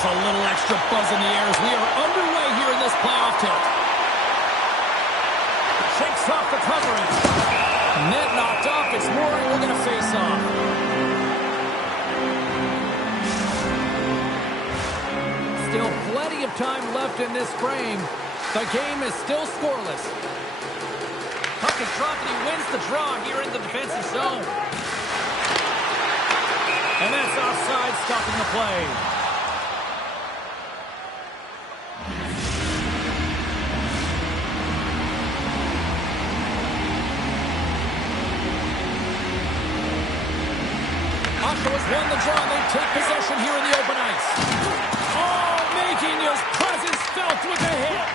There's a little extra buzz in the air as we are underway here in this playoff tilt. Shakes off the covering. Net knocked off. It's Murray. We're going to face off. Still plenty of time left in this frame. The game is still scoreless. Puck is dropped and he wins the draw here in the defensive zone. And that's offside, stopping the play. Oshawa's won the draw. They take possession here in the open ice. Oh, making his presence felt with a hit.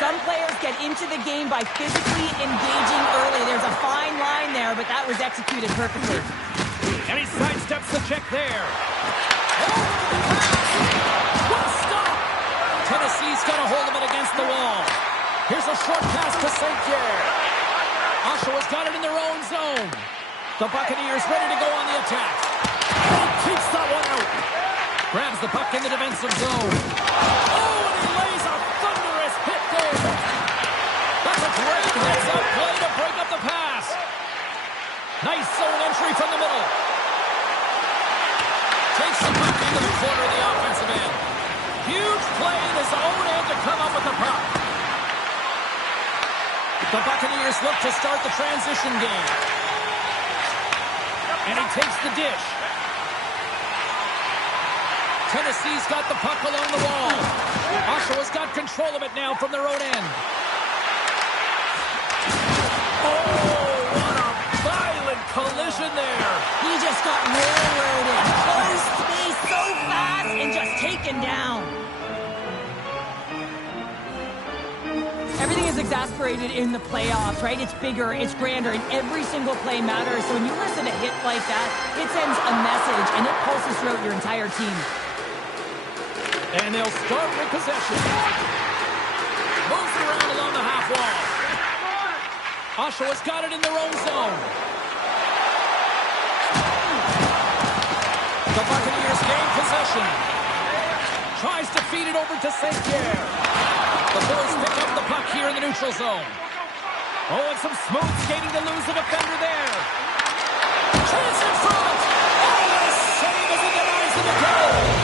Some players get into the game by physically engaging early. There's a fine line there, but that was executed perfectly. And he sidesteps the check there. What a stop! Tennessee's got a hold of it against the wall. Here's a short pass to St. Pierre. Oshawa's got it in their own zone. The Buccaneers ready to go on the attack. He keeps that one out. Grabs the puck in the defensive zone. Oh, and he lays a thunderous hit there. That's a great heads-up play to break up the pass. Nice zone entry from the middle. Takes the puck into the corner of the offensive end. Huge play in his own end to come up with the puck. The Buccaneers look to start the transition game. And he takes the dish. Tennessee's got the puck along the wall. Oshawa's got control of it now from their own end. Oh, what a violent collision there. He just got railroaded. Close space so fast and just taken down. Everything is exasperated in the playoffs, right? It's bigger, it's grander, and every single play matters. So when you listen to a hit like that, it sends a message, and it pulses throughout your entire team. And they'll start with possession. Moves it around along the half wall. Oshawa's got it in their own zone. The Buccaneers gain possession. Tries to feed it over to St. Pierre. The Bulls pick up the puck here in the neutral zone. Oh, and some smooth skating to lose the defender there. Chance in front. Oh, what a save as he denies them a goal.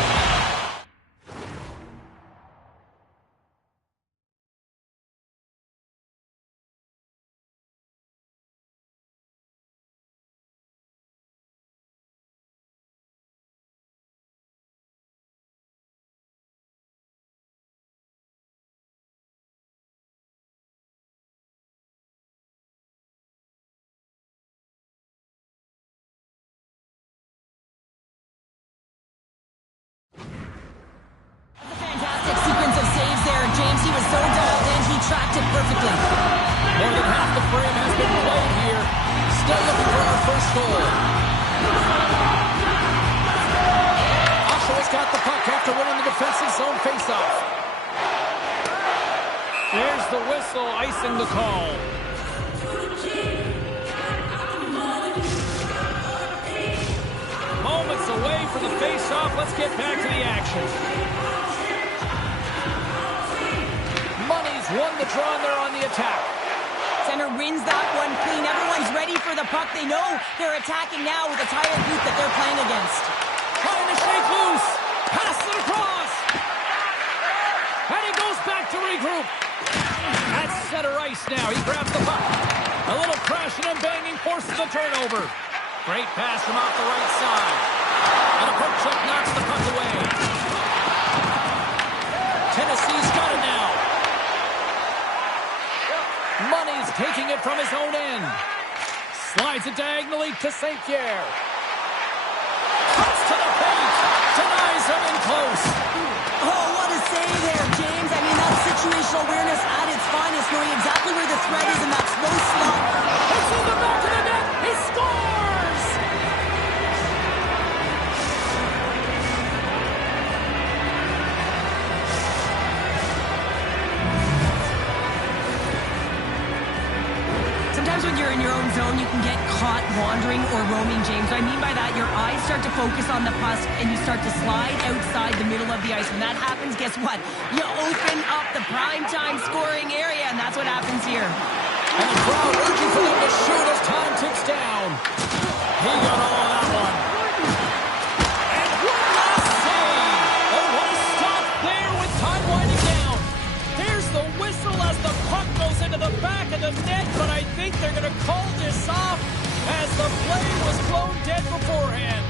Perfectly. More than half the frame has been played here. Still looking for our first goal. Oshawa's got the puck after winning the defensive zone faceoff. There's the whistle, icing the call. Moments away for the faceoff. Let's get back to the action. Won the draw and they're on the attack. Center wins that one clean. Everyone's ready for the puck. They know they're attacking now with the tired group that they're playing against. Trying to shake loose. Pass it across. And he goes back to regroup. At center ice now. He grabs the puck. A little crashing and banging forces the turnover. Great pass from off the right side. And a poke check knocks the puck away. Tennessee's got it now. Money's taking it from his own end. Slides it diagonally to St. Pierre. Cuts to the paint. Denies him in close. Oh, what a save there, James. I mean, that's situational awareness at its finest, knowing exactly where the threat is in that slow slot. It's in the back of the net. He scores! Sometimes when you're in your own zone, you can get caught not wandering or roaming, James. What I mean by that, your eyes start to focus on the puck and you start to slide outside the middle of the ice. When that happens, guess what? You open up the primetime scoring area, and that's what happens here. And the crowd urging for them to shoot as time ticks down. He got all on that one. And one last save. Oh, what a stop there with time winding down. There's the whistle as the puck goes into the back of the net, but I think they're going to call this off as the play was blown dead beforehand.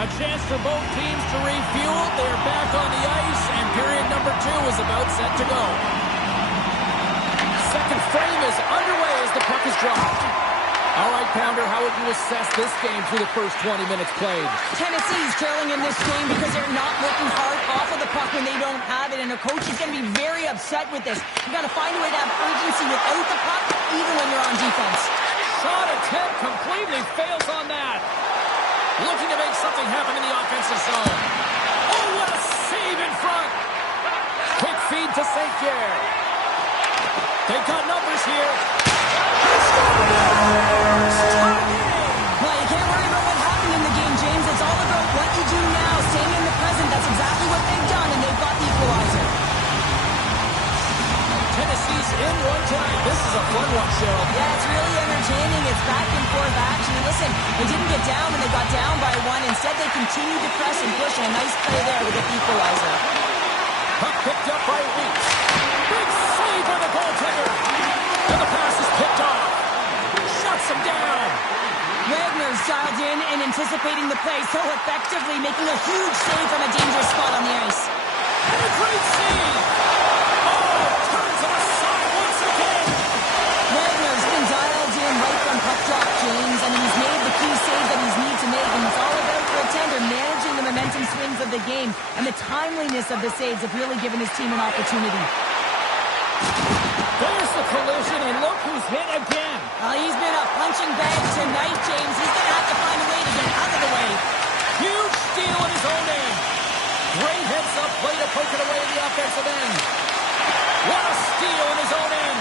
A chance for both teams to refuel. They're back on the ice, and period number 2 is about set to go. Second frame is underway as the puck is dropped. All right, Pounder, how would you assess this game through the first 20 minutes played? Tennessee's trailing in this game because they're not working hard off of the puck when they don't have it, and their coach is going to be very upset with this. You got to find a way to have urgency without the puck, even when you're on defense. Shot attempt completely fails on that. Looking to make something happen in the offensive zone. Oh, what a save in front. Quick feed to St. Pierre. They've got numbers here. Well, you can't worry about what happened in the game, James. It's all about what you do now, staying in the present. That's exactly what they've done, and they've got the equalizer. Tennessee's in one tonight. This is a fun one, Cheryl. Yeah, it's really entertaining. It's back and forth action. And listen, they didn't get down when they got down by 1. Instead, they continued to press and push, and a nice play there to get the equalizer. Puck picked up by Weeks. Big save by the goaltender. And the pass is picked off. Shuts him down. Wagner's dialed in and anticipating the play so effectively, making a huge save from a dangerous spot on the ice. And a great save. Oh, turns it aside once again. Wagner's been dialed in right from puck drop, James, and he's made the key save that he's need to make, and it's all about for a tender managing the momentum swings of the game, and the timeliness of the saves have really given his team an opportunity. There's the collision, and look who's hit again. He's been a punching bag tonight, James. He's going to have to find a way to get out of the way. Huge steal in his own end. Great heads-up play to poke it away at the offensive end. What a steal in his own end.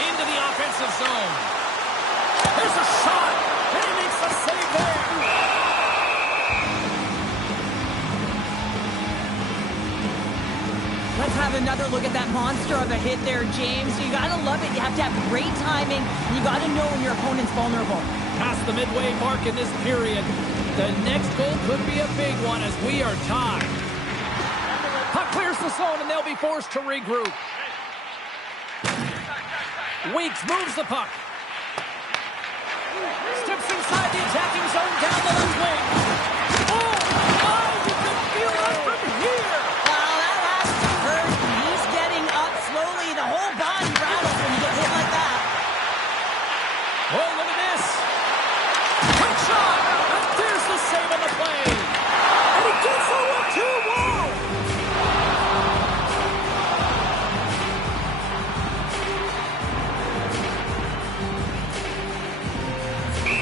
Into the offensive zone. There's a shot, and he makes the save there. Let's have another look at that monster of a hit there, James. You got to love it. You have to have great timing, and you got to know when your opponent's vulnerable. Past the midway mark in this period. The next goal could be a big one as we are tied. Puck clears the zone, and they'll be forced to regroup. Weeks moves the puck. Steps inside the attacking zone down the left wing. Oh, you can feel that from here. Well, that has to hurt. He's getting up slowly. The whole body rattles when you get hit like that. Oh, look at this. Quick shot. And there's the save on the play. And he gets over 2-1.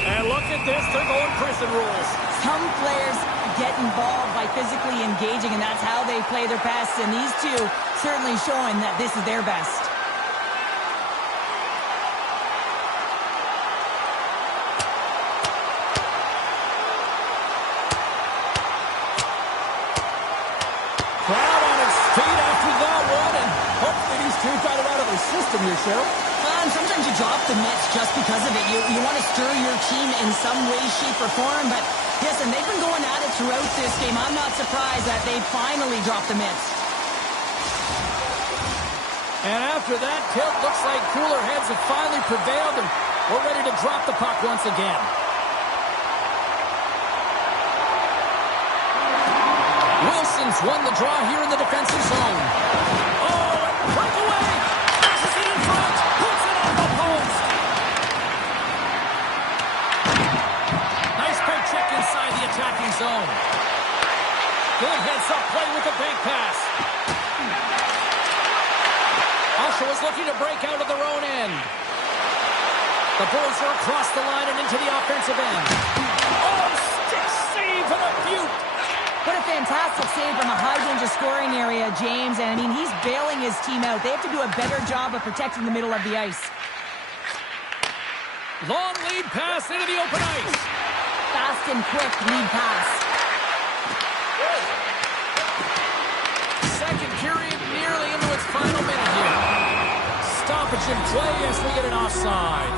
And look at this, they're going prison rules. Some players get involved by physically engaging, and that's how they play their best. And these two certainly showing that this is their best. system here, Cheryl. And sometimes you drop the mitts just because of it. You want to stir your team in some way, shape, or form. But listen, they've been going at it throughout this game. I'm not surprised that they finally dropped the mitts. And after that tilt, looks like cooler heads have finally prevailed, and we're ready to drop the puck once again. Wilson's won the draw here in the defensive zone. Oh, breakaway! Passes it in front, puts it on the post. Nice break check inside the attacking zone. Good heads-up play with the bank pass. Oshawa's looking to break out of their own end. The Bulls are across the line and into the offensive end. Oh, stick save for the Butte. What a fantastic save from a high-danger scoring area, James. And, I mean, he's bailing his team out. They have to do a better job of protecting the middle of the ice. Long lead pass into the open ice. Fast and quick lead pass. Second period nearly into its final minute here. Stoppage in play as we get an offside.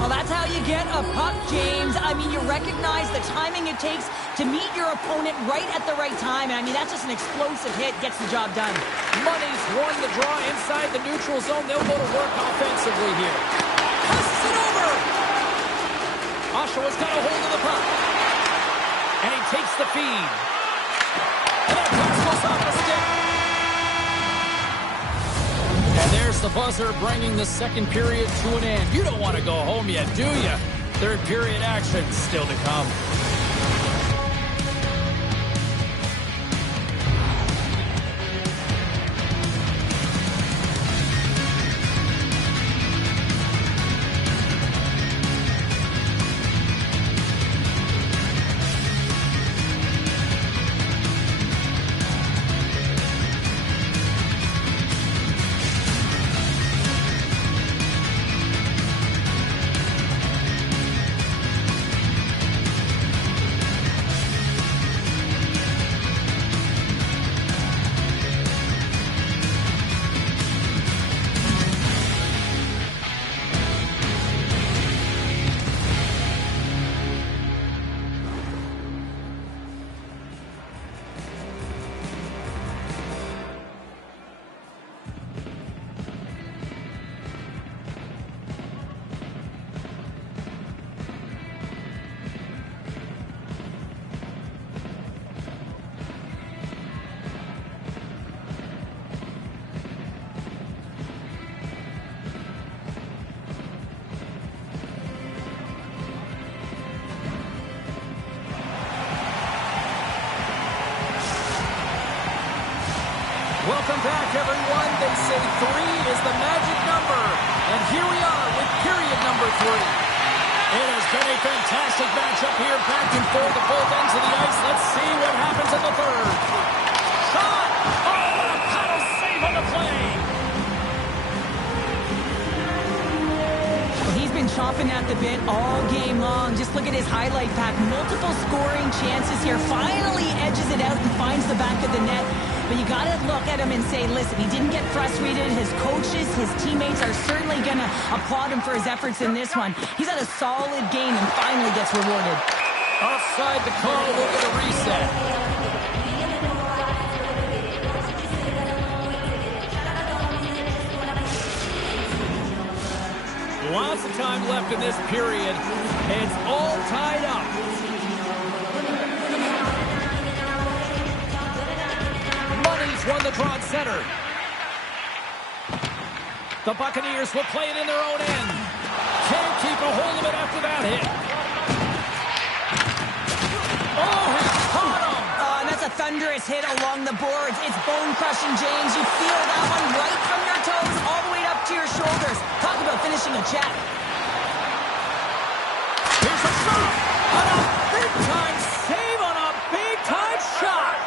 Well, that's how you get a puck, James. I mean, you recognize the timing it takes to meet your opponent right at the right time. And I mean, that's just an explosive hit, gets the job done. Money's won the draw inside the neutral zone. They'll go to work offensively here. Passes it over. Oshawa's got a hold of the puck. And he takes the feed. And that pass goes off the stick. And there's the buzzer bringing the second period to an end. You don't want to go home yet, do you? Third period action still to come. Welcome back, everyone. They say 3 is the magic number. And here we are with period number 3. It has been a fantastic matchup here, back and forth at both ends of the ice. Let's see what happens in the third. Shot! Oh, what a paddle save on the play! Well, he's been chomping at the bit all game long. Just look at his highlight pack. Multiple scoring chances here. Finally edges it out and finds the back of the net. But you got to look at him and say, listen, he didn't get frustrated. His coaches, his teammates are certainly going to applaud him for his efforts in this one. He's had a solid game and finally gets rewarded. Offside the call. We'll get a reset. Lots of time left in this period. It's all tied up. Won the draw at center. The Buccaneers will play it in their own end. Can't keep a hold of it after that hit. Oh, he caught him. And that's a thunderous hit along the boards. It's bone-crushing, James. You feel that one right from your toes all the way up to your shoulders. Talk about finishing a check. Here's a shot. On a big-time save on a big-time shot.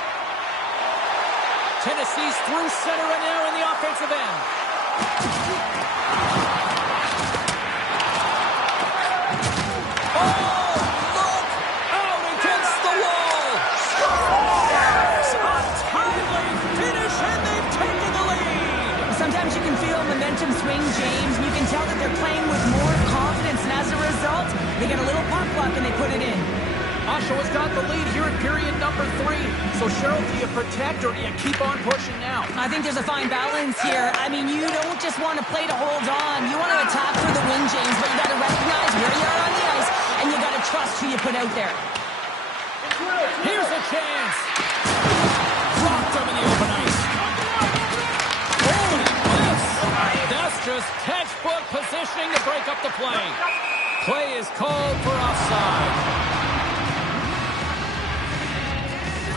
Tennessee's through center and now in the offensive end. Oh, look! Out against the wall! Scores! A timely finish, and they've taken the lead! momentum swing, James. You can tell that they're playing with more confidence, and as a result, they get a little puck luck and they put it in. Oshawa's got the lead here in period number 3. So, Cheryl, do you protect or do you keep on pushing now? I think there's a fine balance here. I mean, you don't just want to play to hold on. You want to attack for the win, James, but you got to recognize where you are on the ice, and you got to trust who you put out there. Here's a chance. Dropped him in the open ice. Oh, he whiffs. That's just textbook positioning to break up the play. Play is called for offside.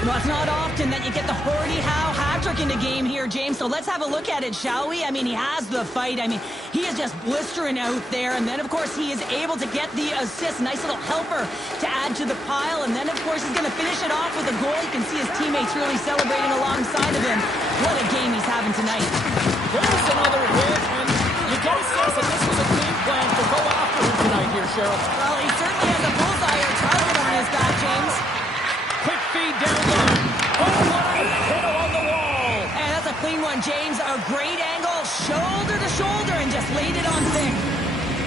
Well, it's not often that you get the Horty Howe hat-trick in the game here, James, so let's have a look at it, shall we? I mean, he has the fight. I mean, he is just blistering out there, and then, of course, he is able to get the assist. Nice little helper to add to the pile, and then, of course, he's going to finish it off with a goal. You can see his teammates really celebrating alongside of him. What a game he's having tonight. There's another hit, and you get a sense that this was a game plan to go after him tonight here, Cheryl. Well, he certainly has a bullseye or target on his back, James. Quick feed down line. Oh, what a hit on the wall. And that's a clean one, James. A great angle, shoulder to shoulder, and just laid it on thick.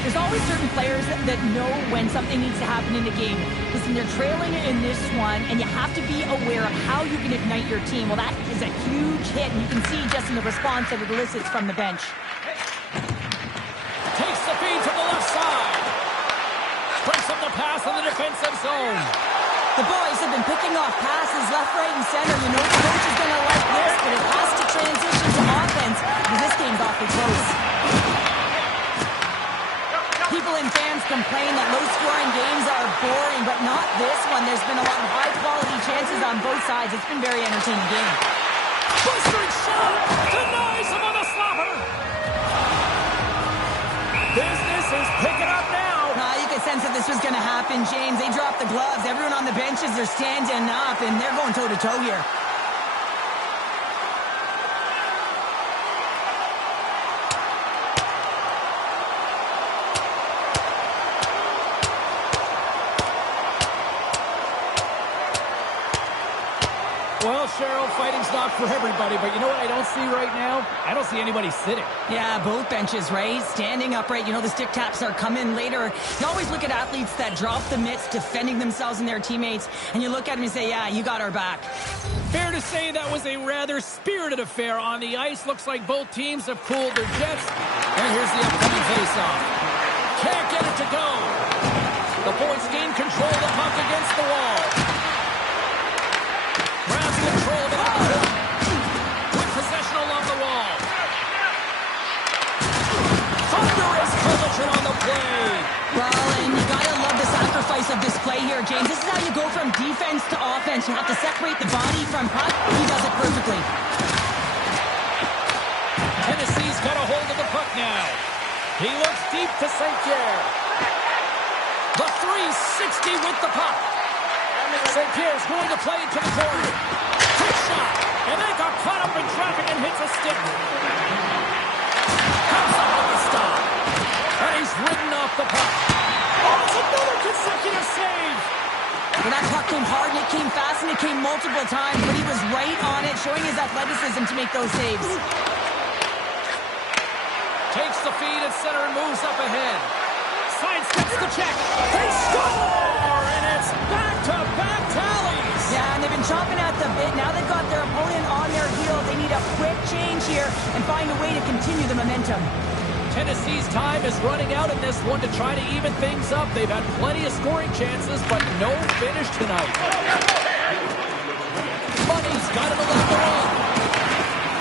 There's always certain players that know when something needs to happen in the game. Listen, they're trailing in this one, and you have to be aware of how you can ignite your team. Well, that is a huge hit, and you can see just in the response that it elicits from the bench. Takes the feed to the left side. Breaks up the pass in the defensive zone. The boys have been picking off passes left, right, and center. You know the coach is going to like this, but it has to transition to offense because this game's awfully close. People and fans complain that low-scoring games are boring, but not this one. There's been a lot of high-quality chances on both sides. It's been a very entertaining game. Blistering shot! Denies him on the slapper! Business is picking up now. You could sense that this was going to happen, James. They dropped the gloves. Everyone on the benches, they're standing up, and they're going toe-to-toe here. Well, Cheryl, fighting's not for everybody, but you know what I don't see right now? I don't see anybody sitting. Yeah, both benches, right? Standing upright. You know, the stick taps are coming later. You always look at athletes that drop the mitts, defending themselves and their teammates, and you look at them and say, yeah, you got our back. Fair to say that was a rather spirited affair on the ice. Looks like both teams have cooled their jets. And here's the upcoming face-off. Can't get it to go. The boys gain control of the puck against the wall. Grabs control of it with possession along the wall. Thunderous collision on the play. Well, and you gotta love the sacrifice of this play here, James. This is how you go from defense to offense. You have to separate the body from puck. He does it perfectly. Tennessee's got a hold of the puck now. He looks deep to St. Pierre. The 360 with the puck. St. Pierre's going to play it to the corner. Quick shot. And they got caught up in traffic and hits a stick. Comes up with the stop. And he's ridden off the puck. Oh, it's another consecutive save. Well, that puck came hard, and it came fast, and it came multiple times, but he was right on it, showing his athleticism to make those saves. Takes the feed at center and moves up ahead. Sidesteps the check. They score! And it's back-to-back tallies. Yeah, and they've been chomping at the bit. Now they've got their opponent on their heels. They need a quick change here and find a way to continue the momentum. Tennessee's time is running out in this one to try to even things up. They've had plenty of scoring chances, but no finish tonight. Money's got him along the run.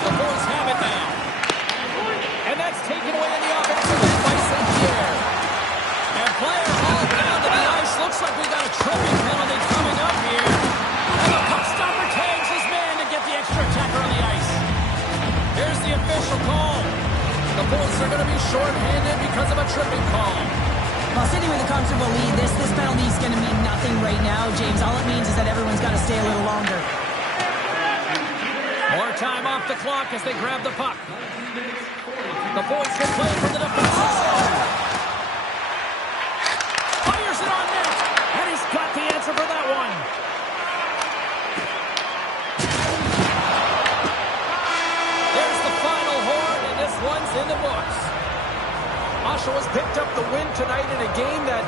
The boys have it now. And that's taken away in the offensive end by St. Pierre. And player hauled down to the ice. Looks like we got a tripping penalty coming up here. And the puck stopper tags his man to get the extra attacker on the ice. Here's the official call. The boys are going to be short-handed because of a tripping call. Well, sitting with a comfortable lead, this penalty is going to mean nothing right now, James. All it means is that everyone's got to stay a little longer. More time off the clock as they grab the puck. The boys can play from the defensive zone. Fires it on net, and he's got the answer for that one. There's the final horn, and this one's in the books. Oshawa's picked up the win tonight in a game that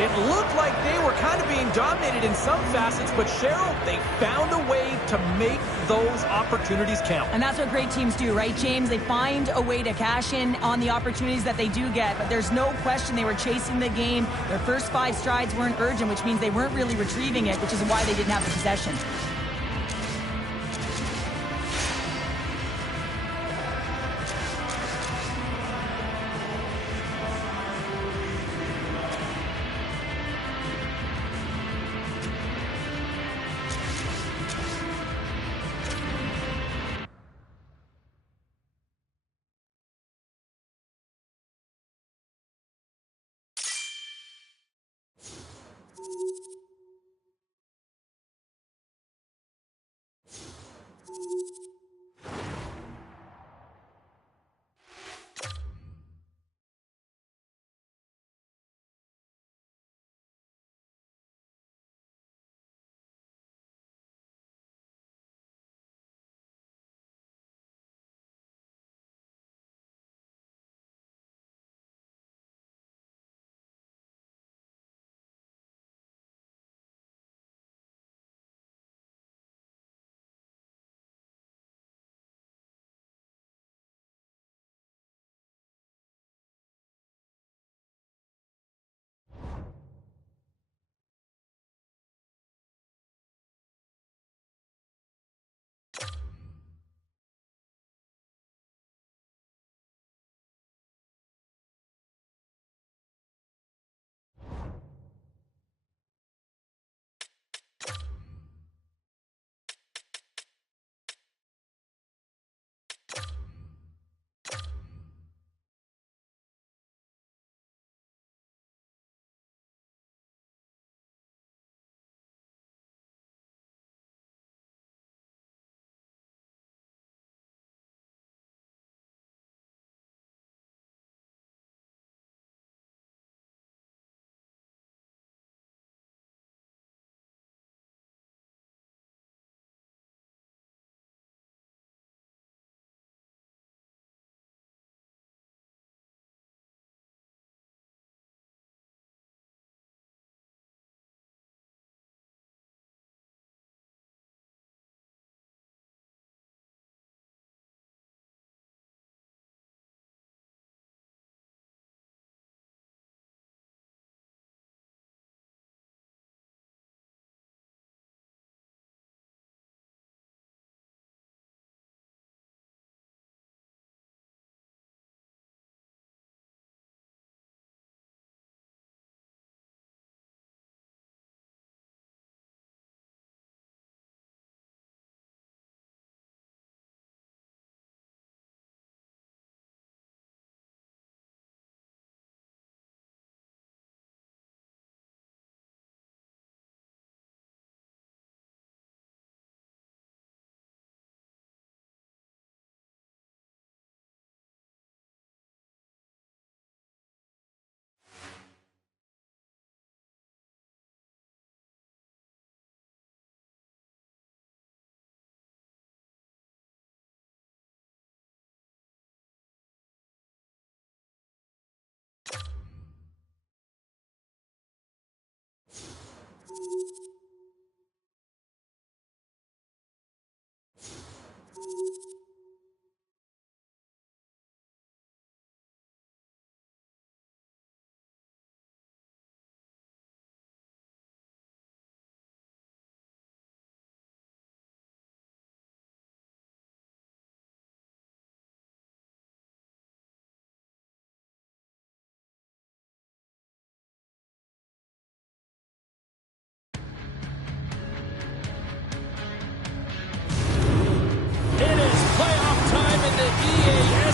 it looked like they were kind of being dominated in some facets, but Cheryl, they found a way to make those opportunities count. And that's what great teams do, right, James? They find a way to cash in on the opportunities that they do get, but there's no question they were chasing the game. Their first 5 strides weren't urgent, which means they weren't really retrieving it, which is why they didn't have the possession.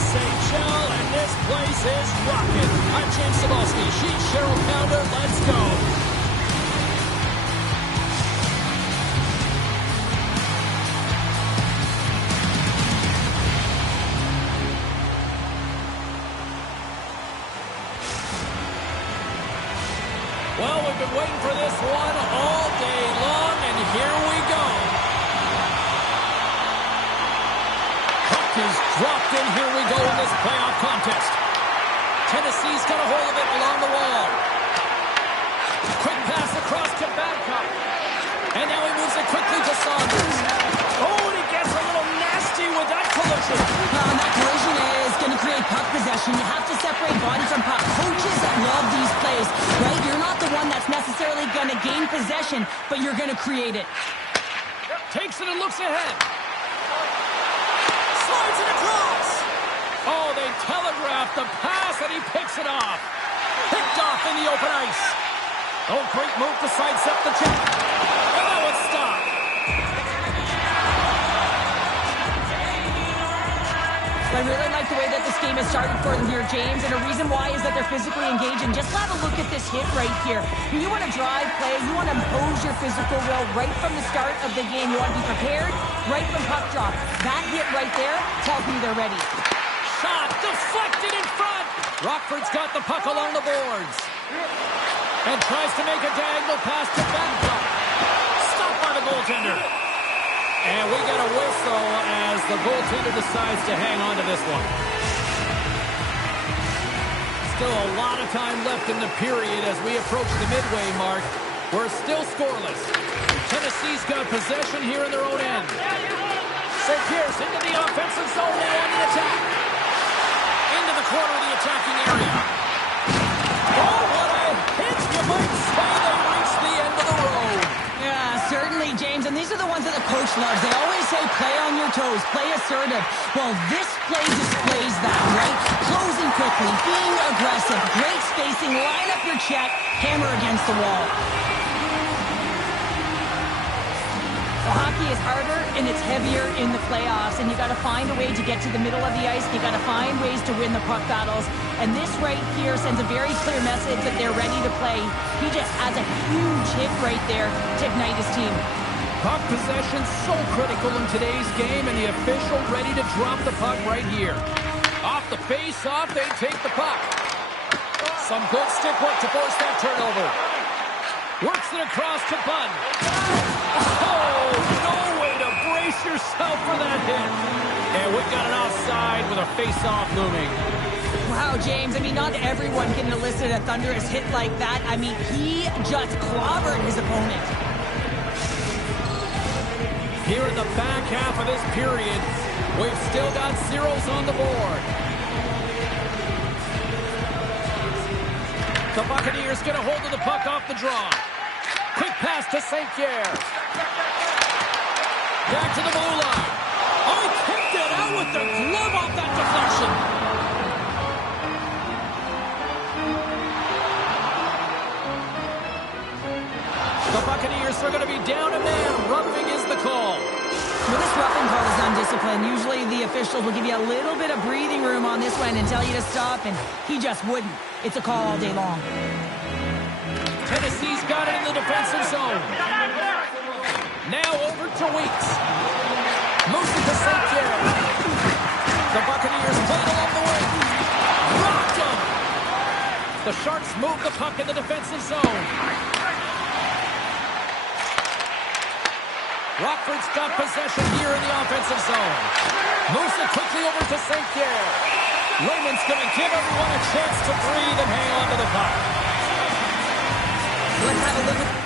ETSU, and this place is rocking. I'm James Cebulski. She's Cheryl Pounder. Let's go. Well, we've been waiting for this one all day long, and here we go. Puck is dropped in. Here we go in this playoff contest. Tennessee's got a hold of it along the wall. Quick pass across to Babcock. And now he moves it quickly to Saunders. Oh, and he gets a little nasty with that collision. And that collision is going to create puck possession. You have to separate body from puck. Coaches love these plays, right? You're not the one that's necessarily going to gain possession, but you're going to create it. Takes it and looks ahead. Slides it across. Oh, they telegraphed the pass, and he picks it off. Picked off in the open ice. Oh, great move to sidestep the check. And now it's stopped. I really like the way that this game has started for them here, James, and the reason why is that they're physically engaging. Just have a look at this hit right here. You want to drive play, you want to impose your physical will right from the start of the game. You want to be prepared right from puck drop. That hit right there tells me they're ready. Shot deflected in front. Rockford's got the puck along the boards. And tries to make a diagonal pass to Babcock. Stopped by the goaltender. And we got a whistle as the goaltender decides to hang on to this one. Still a lot of time left in the period as we approach the midway mark. We're still scoreless. Tennessee's got possession here in their own end. St. Pierce into the offensive zone now on the attack. Into the corner of the attacking area. Oh, what a hit! You might say they reached the end of the road. Yeah, certainly, James. And these are the ones that the coach loves. They always say, play on your toes, play assertive. Well, this play displays that, right? Closing quickly, being aggressive, great spacing, line up your check, hammer against the wall. Well, hockey is harder and it's heavier in the playoffs, and you got to find a way to get to the middle of the ice. You got to find ways to win the puck battles, and this right here sends a very clear message that they're ready to play. He just has a huge hit right there to ignite his team. Puck possession so critical in today's game, and the official ready to drop the puck right here. Off the face-off, they take the puck. Some good stick work to force that turnover. Works it across to Bunn. Oh, no way to brace yourself for that hit. And we've got an offside with a face-off looming. Wow, James, I mean, not everyone can elicit a thunderous hit like that. I mean, he just clobbered his opponent. Here in the back half of this period, we've still got zeros on the board. The Buccaneers get a hold of the puck off the draw. Quick pass to St. Pierre. Back to the blue line. Oh, kicked it out with the glove off that deflection. The Buccaneers are going to be down a man. Roughing is the call. Well, this roughing call is undisciplined. Usually the officials will give you a little bit of breathing room on this one and tell you to stop, and he just wouldn't. It's a call all day long. Tennessee's got it in the defensive zone. Now over to Weeks. Moves it to St. Pierre. The Buccaneers play it along the wing. Rocked him. The Sharks move the puck in the defensive zone. Rockford's got possession here in the offensive zone. Moves it quickly over to St. Pierre. Raymond's going to give everyone a chance to breathe and hang on to the puck. Let's have a look at...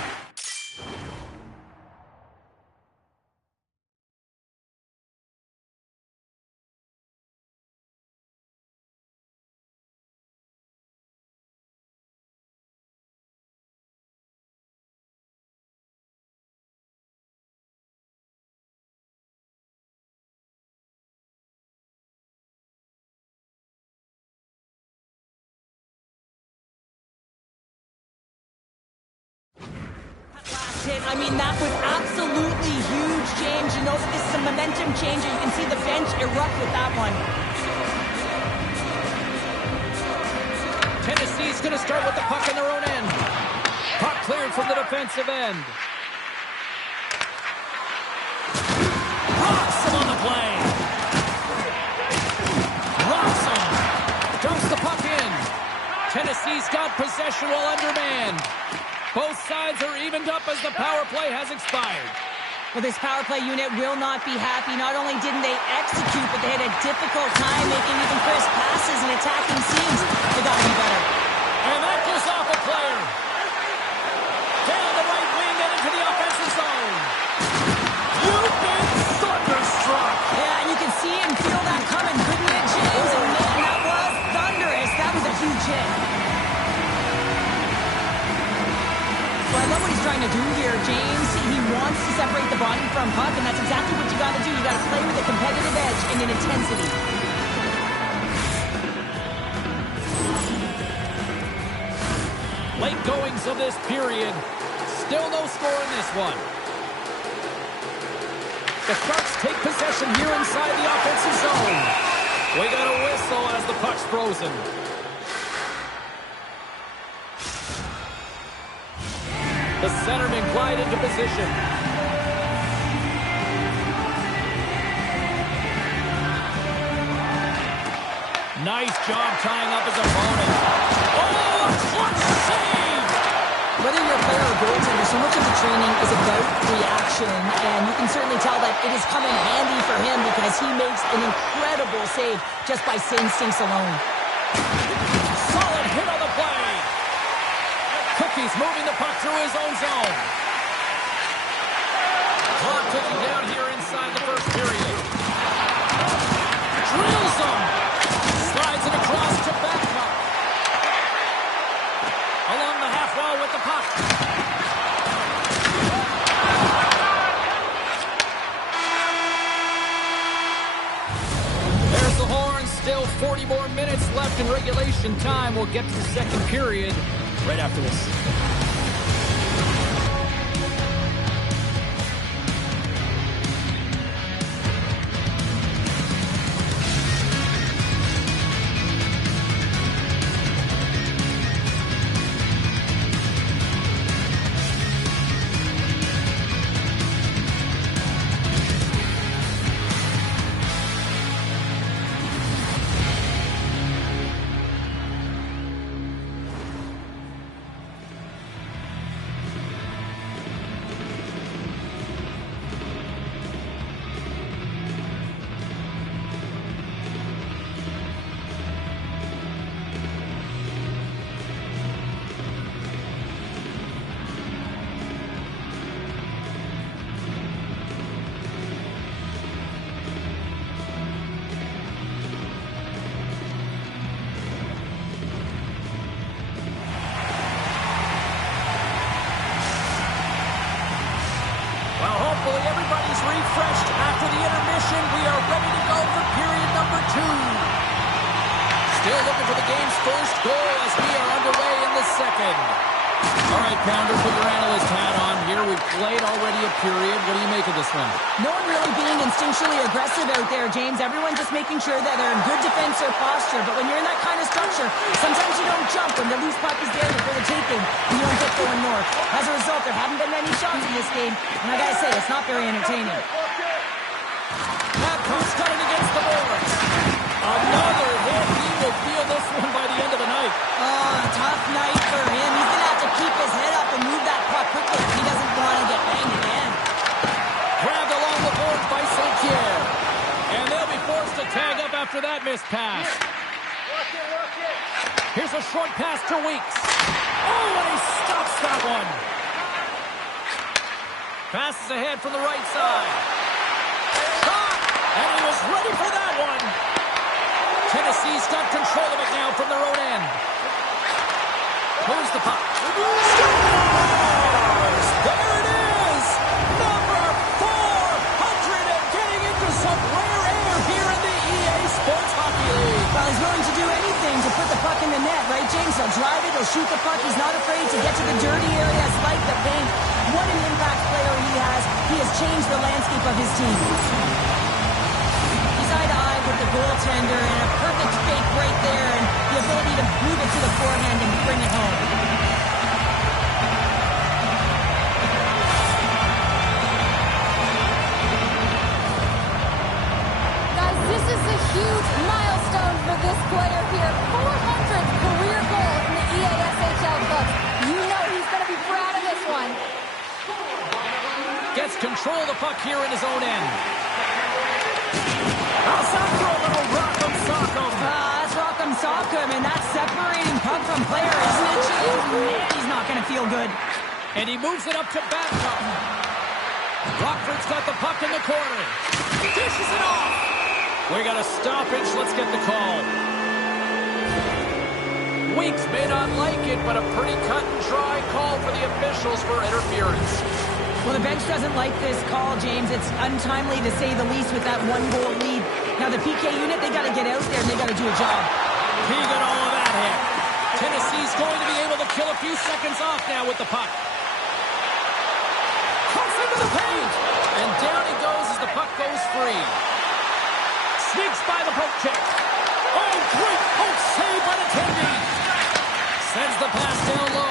I mean, that was absolutely huge, James. You know that this is a momentum changer. You can see the bench erupt with that one. Tennessee's going to start with the puck in their own end. Puck cleared from the defensive end. Rocks him on the play. Rocks him. Dumps the puck in. Tennessee's got possession while undermanned. Both sides are evened up as the power play has expired. Well, this power play unit will not be happy. Not only didn't they execute, but they had a difficult time making even crisp passes and attacking seams. They got to be better. And that goes off a player. Down the right wing and into the offensive zone. You've been thunderstruck. Yeah, and you can see and feel that coming, couldn't you, James? And man, that was thunderous. That was a huge hit. Well, I love what he's trying to do here, James. He wants to separate the body from puck, and that's exactly what you got to do. You got to play with a competitive edge and an intensity. Late goings of this period. Still no score in this one. The Sharks take possession here inside the offensive zone. We got a whistle as the puck's frozen. The centerman glide into position. Nice job tying up his opponent. Oh, a clutch save! Whether you're a player or goaltender, so much of the training is about reaction, and you can certainly tell that it has come in handy for him because he makes an incredible save just by instincts alone. Solid hit on the play. Cookie's moving the puck through his own zone. Clock ticking down here inside the first period. Drills him. Slides it across to Babcock. Along the half wall with the puck. There's the horn. Still 40 more minutes left in regulation time. We'll get to the second period right after this. Hopefully everybody's refreshed after the intermission. We are ready to go for period number 2. Still looking for the game's first goal as we are underway in the second. All right, Pounder, put your analyst hat on here. We've played already a period. What do you make of this one? No one really being instinctually aggressive out there, James. Everyone just making sure that they're in good defense or posture. But when you're in that kind of structure, sometimes you don't jump when the loose puck is there for the taking and you don't get going north. As a result, there haven't been many shots in this game. And like I said, it's not very entertaining. Babcock's got it against the boards. Another hit. He will feel this one by the end of the night. Oh, tough night for him. He's going to have to keep his head up and move that puck quickly if he doesn't want to get banged again. Grabbed along the boards by St. Pierre. And they'll be forced to tag up after that missed pass. Here's a short pass to Weeks. Oh, and he stops that one. Passes ahead from the right side. Shot! And he was ready for that one. Tennessee's got control of it now from their own end. Moves the puck. Scores! There it is! Number 400 and getting into some rare air here in the EA Sports Hockey League. Well, he's willing to do anything to put the puck in the net, right, James? He'll drive it, he'll shoot the puck. He's not afraid to get to the dirty areas like the paint. What an impact player he has. He has changed the landscape of his team. He's eye to eye with the goaltender and a perfect fake right there and the ability to move it to the forehand and bring it home. Guys, this is a huge milestone for this player here. 400th career goal in the EASHL books. You know he's going to be proud of this one. Gets control of the puck here in his own end. Outside for a little rock'em sock'em. That's rock'em sock'em, and that's separating puck from player, isn't it, James? Man, he's not going to feel good. And he moves it up to Babcock. Rockford's got the puck in the corner. Dishes it off. We got a stoppage. Let's get the call. Weeks may not like it, but a pretty cut and dry call for the officials for interference. Well, the bench doesn't like this call, James. It's untimely to say the least with that one-goal lead. Now, the PK unit, they got to get out there and they got to do a job. He got all of that hit. Tennessee's going to be able to kill a few seconds off now with the puck. Cuts into the paint. And down he goes as the puck goes free. Sneaks by the poke check. Oh, great poke save by the Tendy. Sends the pass down low.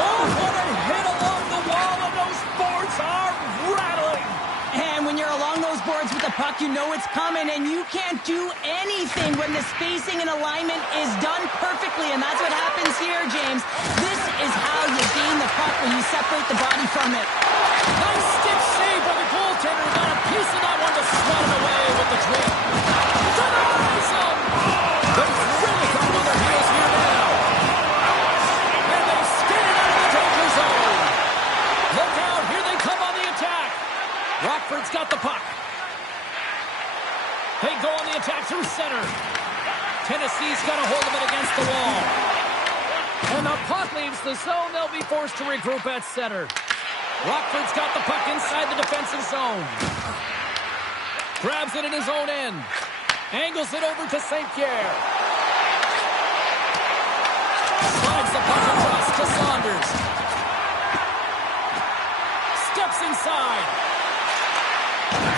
Oh, what a hit along the wall, and those boards are rattling. And when you're along those boards with the puck, you know it's coming, and you can't do anything when the spacing and alignment is done perfectly, and that's what happens here, James. This is how you gain the puck when you separate the body from it. Nice stick save by the goaltender. Got a piece of that one to swat it away with the drink. Denies him. They've really got him on their heels here now. And they skated out of the danger zone. Look out. Here they come on the attack. Rockford's got the puck. They go on the attack through center. Tennessee's got to hold him against the wall. When the puck leaves the zone, they'll be forced to regroup at center. Rockford's got the puck inside the defensive zone. Grabs it in his own end. Angles it over to St. Pierre. Slides the puck across to Saunders. Steps inside.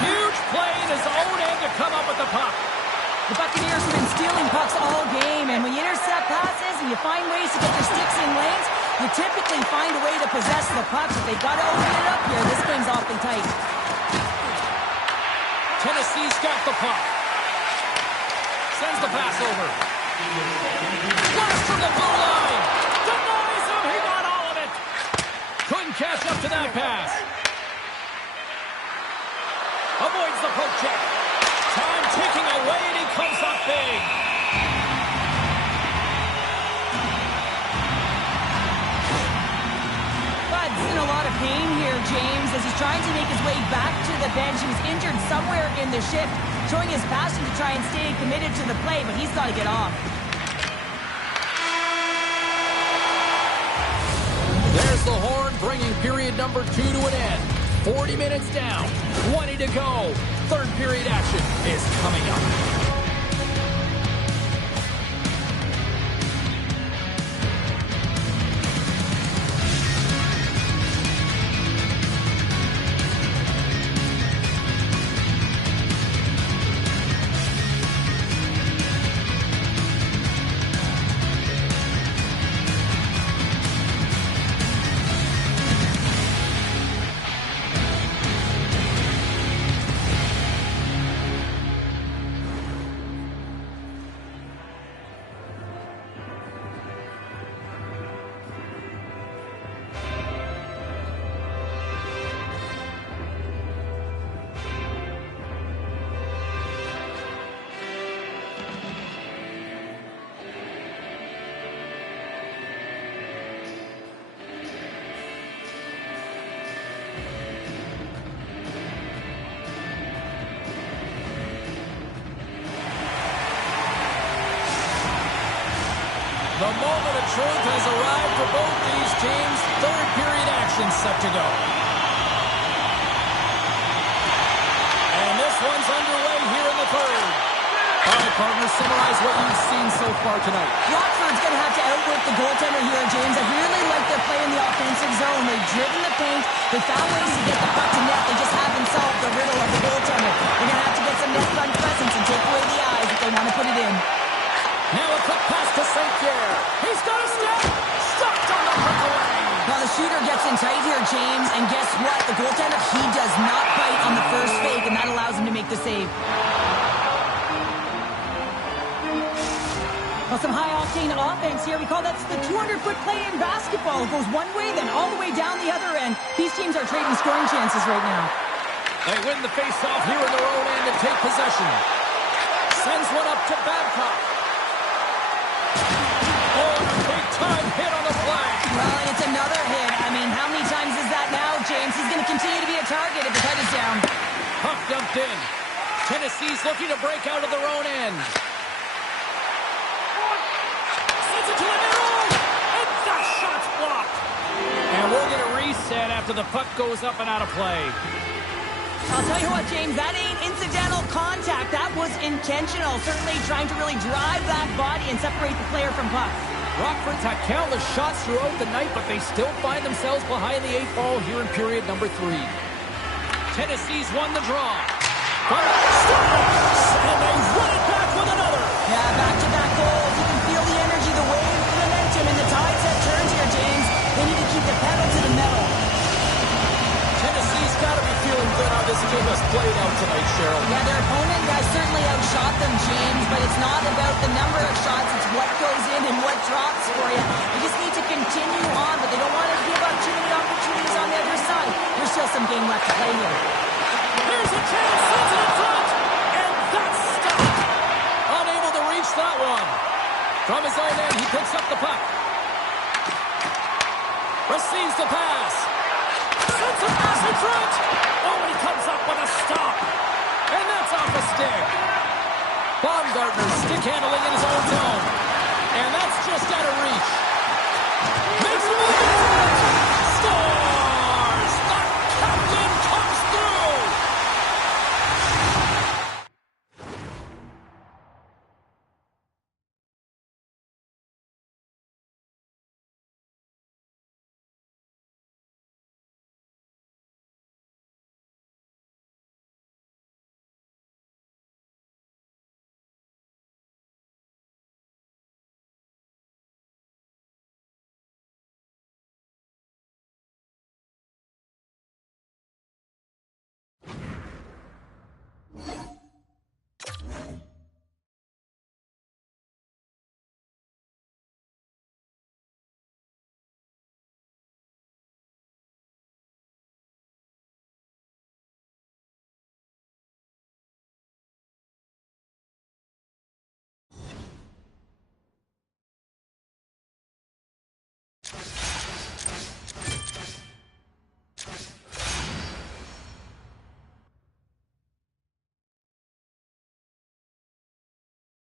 Huge play in his own end to come up with the puck. The Buccaneers have been stealing pucks all game, and when you intercept passes and you find ways to get your sticks in lanes, you typically find a way to possess the puck, but they've got to open it up here. This game's awfully tight. Tennessee's got the puck. Sends the pass over. Blast from the blue line. Denies him. He got all of it. Couldn't catch up to that pass. Avoids the poke check. Time ticking away, and he comes up big. Bud's in a lot of pain here, James, as he's trying to make his way back to the bench. He was injured somewhere in the shift, showing his passion to try and stay committed to the play, but he's got to get off. There's the horn, bringing period number 2 to an end. 40 minutes down, 20 to go. Third period action is coming up. The moment of truth has arrived for both these teams. Third period action set to go. And this one's underway here in the third. All right, partners, summarize what you've seen so far tonight. Rockford's going to have to outwork the goaltender here, James. I really like their play in the offensive zone. They've driven the paint. They found ways to get the puck to net. They just haven't solved the riddle of the goaltender. They're going to have to get some net front presence and take away the eyes if they want to put it in. Now a quick pass to St. Pierre. He's got a step. Stopped on the breakaway. Now the shooter gets in tight here, James, and guess what? The goaltender, he does not bite on the first fake, and that allows him to make the save. Well, some high-octane offense here. We call that the 200-foot play in basketball. It goes one way, then all the way down the other end. These teams are trading scoring chances right now. They win the face-off here in their own end and take possession. Sends one up to Babcock. Oh, and a big-time hit on the play. Well, and it's another hit. I mean, how many times is that now, James? He's going to continue to be a target if his head is down. Puck dumped in. Tennessee's looking to break out of their own end. Sends it to the middle, and that shot's blocked. And we're going to reset after the puck goes up and out of play. I'll tell you what, James, that ain't incidental contact. That was intentional. Certainly trying to really drive that body and separate the player from puck. Rockford's had countless shots throughout the night, but they still find themselves behind the 8 ball here in period number 3. Tennessee's won the draw. And they run it back with another. Yeah, back-to-back goals. You can feel the energy, the wave, the momentum, and the tides have turned here, James. They need to keep the pedal to the metal. Tennessee's got to be feeling good how this game has played out tonight, Cheryl. Yeah, their opponent has certainly outshot them, James, but it's not about the number of shots. It's what goes in and what drops for you. You just need to continue on, but they don't want to give up too many opportunities on the other side. There's still some game left to play here. Here's a chance, sends it in front, and that's stopped. Unable to reach that one. From his own end, he picks up the puck. Receives the pass. Sends a pass in front. Oh, and he comes up with a stop. And that's off a stick. Baumgartner stick handling in his own zone. And that's just out of reach.